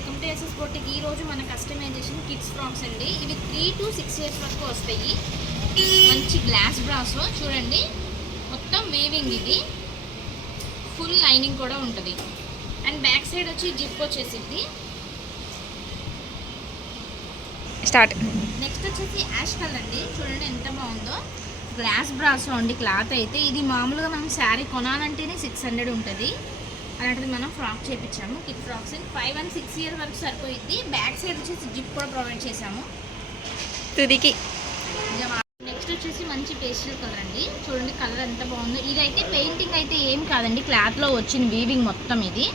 Welcome to SS boutique. ఈ రోజు మన కస్టమైజేషన్ కిడ్స్ ఫ్రాక్స్ అండి. ఇవి 3 to 6 ఇయర్స్ వరకు వస్తాయి. మంచి గ్లాస్ బ్రాస్ చూడండి, మొత్తం వీవింగ్, ఇది ఫుల్ లైనింగ్ కూడా ఉంటుంది. అండ్ బ్యాక్ సైడ్ వచ్చి జిప్ వచ్చేసింది. స్టార్ట్. నెక్స్ట్ వచ్చేసి యాష్ కలర్ అండి. చూడండి ఎంత బాగుందో, గ్లాస్ బ్రాస్ అండి. క్లాత్ అయితే ఇది మామూలుగా మనం శారీ కొనాలంటేనే 600 ఉంటుంది. అలాంటిది మనం ఫ్రాక్ చేయించాము. కిడ్ ఫ్రాక్స్ 5 and 6 ఇయర్ వరకు సరిపోయింది. బ్యాక్ సైడ్ వచ్చేసి జిప్ కూడా ప్రొవైడ్ చేసాము తుదికి. నెక్స్ట్ వచ్చేసి మంచి పేస్టల్ కలర్ అండి. చూడండి కలర్ ఎంత బాగుందో. ఇదైతే పెయింటింగ్ అయితే ఏం కాదండి, క్లాత్లో వచ్చిన వీవింగ్ మొత్తం. ఇది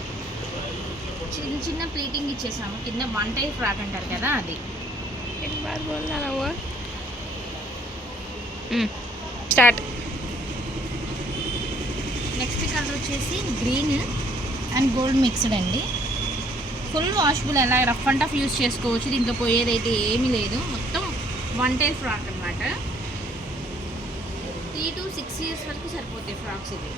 చిన్న చిన్న ప్లీటింగ్ ఇచ్చేసాము కింద. వన్ టైప్ ఫ్రాక్ అంటారు కదా, అది. స్టార్ట్. నెక్స్ట్ కలర్ వచ్చేసి గ్రీన్ అండ్ గోల్డ్ మిక్స్డ్ అండి. ఫుల్ వాషబుల్, ఎలా రఫ్ అండ్ టఫ్ యూస్ చేసుకోవచ్చు. దీంట్లో పోయేదైతే ఏమీ లేదు. మొత్తం వన్ టైల్ ఫ్రాక్ అనమాట. 3 to 6 ఇయర్స్ వరకు సరిపోతాయి ఫ్రాక్స్ ఇది.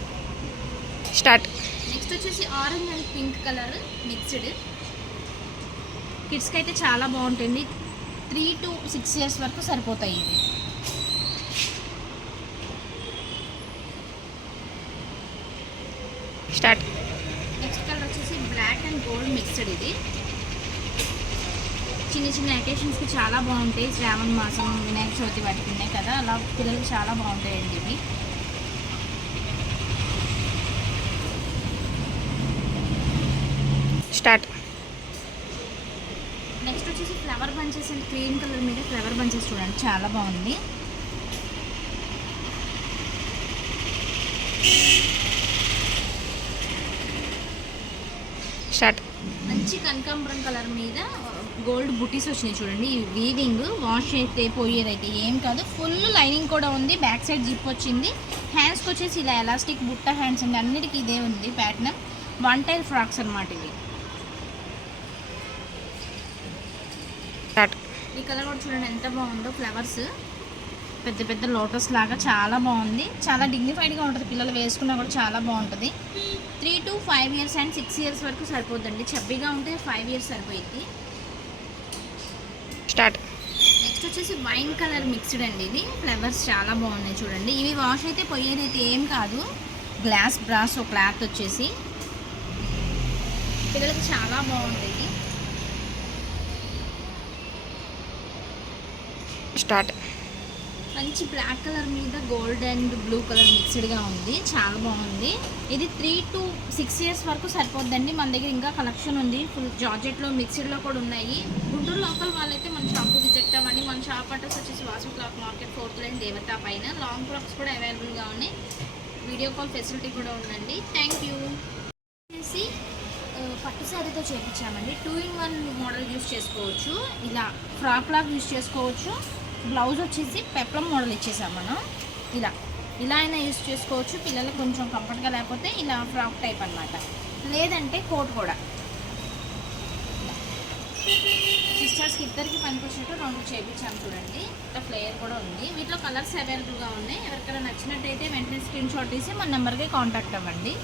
స్టార్ట్. నెక్స్ట్ వచ్చేసి orange and pink colour mixed. కిడ్స్కి అయితే చాలా బాగుంటుంది. 3 to 6 ఇయర్స్ వరకు సరిపోతాయి ఇవి. స్టార్ట్. నెక్స్ట్ కలర్ వచ్చేసి బ్లాక్ అండ్ గోల్డ్ మిక్స్డ్. ఇది చిన్న చిన్న అకేషన్స్కి చాలా బాగుంటాయి. శ్రావణ మాసం, వినాయక చవితి వాటికి ఉన్నాయి కదా, అలా పిల్లలకి చాలా బాగుంటాయండి ఇవి. స్టార్ట్. నెక్స్ట్ వచ్చేసి flower bunches and cream colour మీద ఫ్లవర్ బంచెస్ చూడండి, చాలా బాగుంది. స్టార్ట్. మంచి కనకాంబరం కలర్ మీద గోల్డ్ బుటీస్ వచ్చినాయి చూడండి. ఈ వీవింగ్ వాష్ అయితే పోయేదైతే ఏం కాదు. ఫుల్ లైనింగ్ కూడా ఉంది. బ్యాక్ సైడ్ జిప్ వచ్చింది. హ్యాండ్స్కి వచ్చేసి ఇలా ఎలాస్టిక్ బుట్ట హ్యాండ్స్ అండి. అన్నిటికీ ఇదే ఉంది ప్యాటర్న్. వన్ టైల్ ఫ్రాక్స్ అనమాట ఇవి. ఈ కలర్ కూడా చూడండి ఎంత బాగుందో. ఫ్లవర్స్ పెద్ద పెద్ద లోటస్ లాగా చాలా బాగుంది. చాలా డిగ్నిఫైడ్గా ఉంటుంది. పిల్లలు వేసుకున్నా కూడా చాలా బాగుంటుంది. 3 to 5 ఇయర్స్ అండ్ 6 ఇయర్స్ వరకు సరిపోద్దండి. చబ్బీగా ఉంటే 5 ఇయర్స్ సరిపోయింది. స్టార్ట్. నెక్స్ట్ వచ్చేసి వైన్ కలర్ మిక్స్డ్ అండి. ఇది ఫ్లవర్స్ చాలా బాగున్నాయి చూడండి. ఇవి వాష్ అయితే పోయేదైతే ఏం కాదు. గ్లాస్ బ్రాస్ క్లాత్ వచ్చేసి పిల్లలకి చాలా బాగుంటుంది. స్టార్ట్. మంచి బ్లాక్ కలర్ మీద గోల్డ్ అండ్ బ్లూ కలర్ మిక్స్డ్గా ఉంది, చాలా బాగుంది. ఇది 3 to 6 ఇయర్స్ వరకు సరిపోద్దండి. మన దగ్గర ఇంకా కలెక్షన్ ఉంది. ఫుల్ జార్జెట్లో మిక్స్డ్లో కూడా ఉన్నాయి. గుంటూరు లోకల్ వాళ్ళైతే మన షాప్కి విజిట్ అవ్వండి. మన షాప్ అడ్రస్ వచ్చేసి Vasu cloth market 4th line దేవతా పైన. లాంగ్ ఫ్రాక్స్ కూడా అవైలబుల్గా ఉన్నాయి. వీడియో కాల్ ఫెసిలిటీ కూడా ఉందండి. Thank you. వచ్చేసి పట్టు శారీతో చేయించామండి. 2-in-1 మోడల్ యూస్ చేసుకోవచ్చు. ఇలా ఫ్రాక్ లాగా యూస్ చేసుకోవచ్చు. బ్లౌజ్ వచ్చేసి పెప్లం మోడల్ ఇచ్చేసాం మనం. ఇలా అయినా యూస్ చేసుకోవచ్చు. పిల్లలకు కొంచెం కంఫర్ట్గా లేకపోతే ఇలా ఫ్రాక్ టైప్ అనమాట. లేదంటే కోట్ కూడా. సిస్టర్స్కి ఇద్దరికి పనికొచ్చినట్టు 2 చేయించాము చూడండి. ఇంకా ఫ్లేయర్ కూడా ఉంది. వీటిలో కలర్స్ అవైలబుల్గా ఉన్నాయి. ఎవరికైనా నచ్చినట్టయితే వెంటనే స్క్రీన్ షాట్ తీసి మన నెంబర్కి కాంటాక్ట్ అవ్వండి.